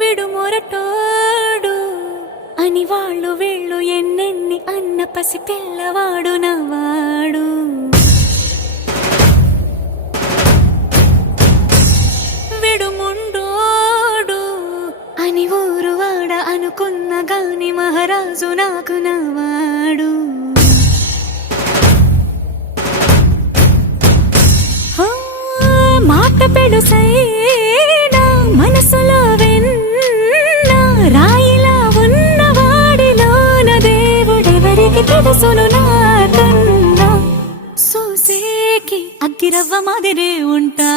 విడుమొరటోడు అని వాళ్ళు వీళ్ళు ఎన్నెన్ని అన్న పసి పిల్లవాడు నవ్వాడు. విడుముండోడు అని ఊరు వాడ అనుకున్న గాని మహారాజు నాకు నవ్వాడు. మాట పెడుసైనా మనసులో వెన్న రాయిలా ఉన్నవాడిలోన దేవుడెవరికి తెలుసును నాకన్నా. సూసేకి అగ్గిరవ్వ మాదిరే ఉంటా